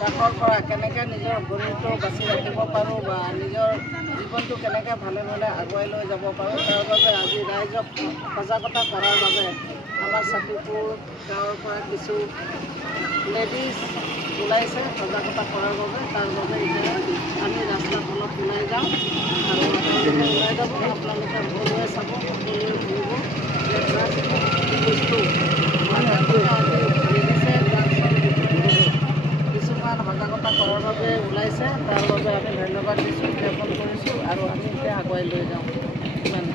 কাষৰ পৰা কেনেকৈ নিজৰ শৰীৰটো বাচি ৰাখিব পাৰোঁ বা নিজৰ জীৱনটো কেনেকৈ ভালে ভালে আগুৱাই লৈ যাব পাৰোঁ তাৰ বাবে আজি ৰাইজক সজাগতা কৰাৰ বাবে আমাৰ ছাতিপুৰ গাঁৱৰ পৰা কিছু লেডিজ ওলাইছে সজাগতা কৰাৰ বাবে। তাৰ বাবে এতিয়া আমি ৰাস্তাখনত ওলাই যাওঁ আৰু আপোনালোকে ওলাই যাব, আপোনালোকে সকলোৱে চাব, সকলোৱে ঘূৰিব যে ড্ৰাগছ বস্তু লেডিছে ড্ৰাগছৰ বিষয়ে কিছুমান সজাগতা কৰাৰ বাবে ওলাইছে। তাৰ বাবে আমি ধন্যবাদ দিছোঁ, জ্ঞাপন কৰিছোঁ আৰু আমি এতিয়া আগুৱাই লৈ যাওঁ। ইমানে।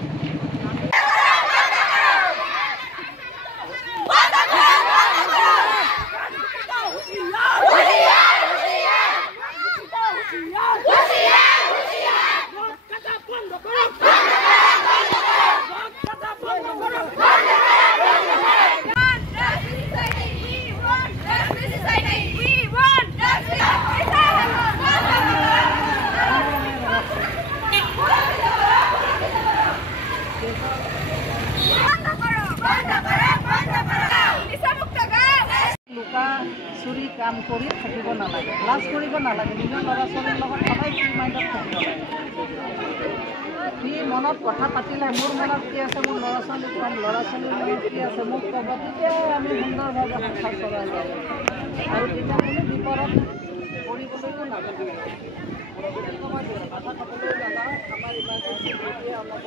লুকা চুৰি কাম কৰি থাকিব নালাগে, লাজ কৰিব নালাগে, নিজৰ ল'ৰা ছোৱালীৰ লগত সদায় ফ্ৰী মাইণ্ডত থাকিব লাগে। ফ্ৰী মনত কথা পাতিলে মোৰ মনত কি আছে, মোৰ ল'ৰা ছোৱালীক ক'ম, ল'ৰা ছোৱালীৰ মনত কি আছে মোক ক'ব, তেতিয়াই আমি সুন্দৰভাৱে সংসাৰ চলাই যাব আৰু তেতিয়া কোনো বিপদত পৰিবলৈও নালাগে। কথা ক'বলৈ নাযাওঁ, আমাৰ ইমাৰ্জেঞ্চি ডিউটিয়ে অলপ